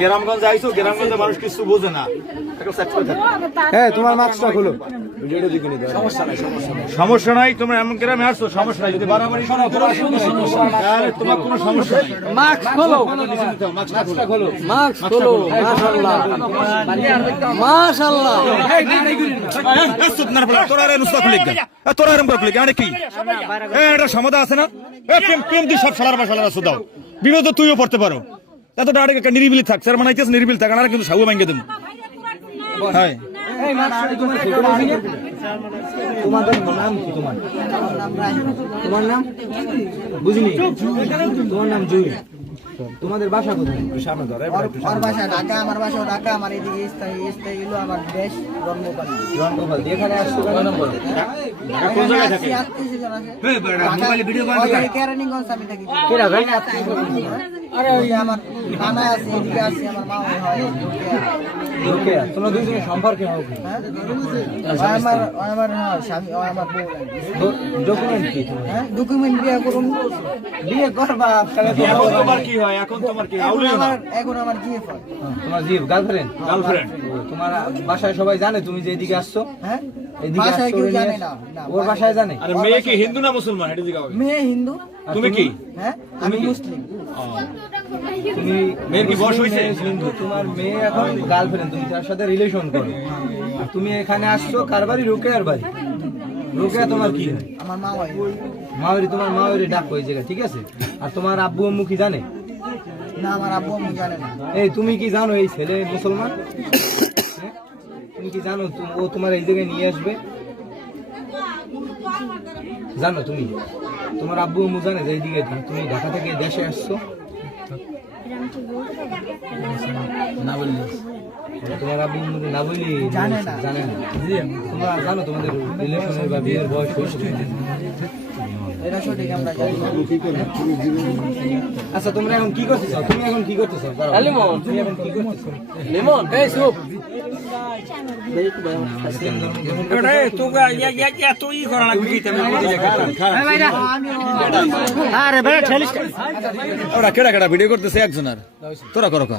গ্রামগঞ্জ আইছো, গ্রামগঞ্জে মানুষ কিছু বোঝে না। হ্যাঁ, তোমার মাস্কটা খুলো। সমস্যা নাই, তোমরা এমন গ্রামে আসছো, সমস্যা নাই। যদি বাড়াবাড়ি করো তাহলে তোমার কোনো সমস্যা নাই। মাস্ক খোলো, মাস্কটা খোলো। মাস্ক খোলো। মাশাআল্লাহ, মাশাআল্লাহ। তোরা রে নুসরা খুলে গা, তোরা এরকম করে খুলে গা, কি এটা সমাধা আছে না? প্রেম প্রেম দিয়ে সব সালার বাসালার আছে দাও, বিপদ তুইও পড়তে পারো। এত ডাইরেক্ট একটা নিরিবিলি থাক, স্যার মানে নিরিবিলি থাক, আর কিন্তু সাহু ভাঙ্গে দেবো। হ্যাঁ, তোমাদের নাম কি? তোমার নাম বুঝিনি। তোমার নাম জুই। তোমাদের বাসা কোথায়? আমার বাসা ঢাকা, আমার বাসা ঢাকা, আমার এদিকে স্থায়ী হলো আমার দেশ রঙ্গপাল। এখানে আসছো কয় নম্বর? কোন জায়গায় থাকে? কেরানীগঞ্জ আমি থাকি। আরে আমার নানা আছে, এদিকে আছে আমার মা হয়। রোকেয়া, তোমরা দুইজনের সম্পর্কে হবে? আমার স্বামী, আমার বউ। ডকুমেন্ট কি? হ্যাঁ, ডকুমেন্ট বিয়ে করুন, বিয়ে করবা। এখন তোমার কি হয়? এখন তোমার কি? এখন আমার জিএফ হয়। তোমার জিপ গার্লফ্রেন্ড? গার্লফ্রেন্ড। তোমার বাসায় সবাই জানে তুমি যে এদিকে আসছো? হ্যাঁ, এদিকে বাসায় আসছো কেউ ওরে জানে নিয়ে না। আসছো? ওর বাসায় জানে? আরে মেয়ে কি হিন্দু না মুসলমান? এটা জিজ্ঞাসা করো। মেয়ে হিন্দু। আর তুমি কি? হ্যাঁ, আমি মুসলিম। তুমি মেয়ের কি বয়স হয়েছে? হিন্দু, তোমার মেয়ে এখন গার্লফ্রেন্ড, তুমি তার সাথে রিলেশন করো। আর তুমি এখানে আসছো কার বাড়ি? রোকেয়ার বাড়ি। রোকেয়া তোমার কি হয়? আমার মা হয়। মাওরি, তোমার মাওরি ডাক ওই জায়গা, ঠিক আছে? আর তোমার আব্বু আম্মু কি জানে? না, আমার আব্বু আম্মু জানে না। এই তুমি কি জানো এই ছেলে মুসলমান? হ্যাঁ? তুমি কি জানো ও তোমার এই জায়গায় নিয়ে আসবে? জানো তুমি? তোমার আব্বু আম্মু জানে যে এইদিকে তুমি ঢাকা থেকে দেশে আসছো? না বললি তোমার আব্বু আম্মু না বললি জানে না। জানে না। তোমরা জানো তোমাদের রিলেশনের বা বিয়ের বয়স হয়েছে? এটা সঠিক আমরা জানি না। আচ্ছা, তোমরা এখন কি করতেছো? তুমি এখন কি করতেছো? তুমি এখন কি করতেছো? ওরা কেডা কেডা ভিডিও করতেছে একজনের, তোরা করো কা?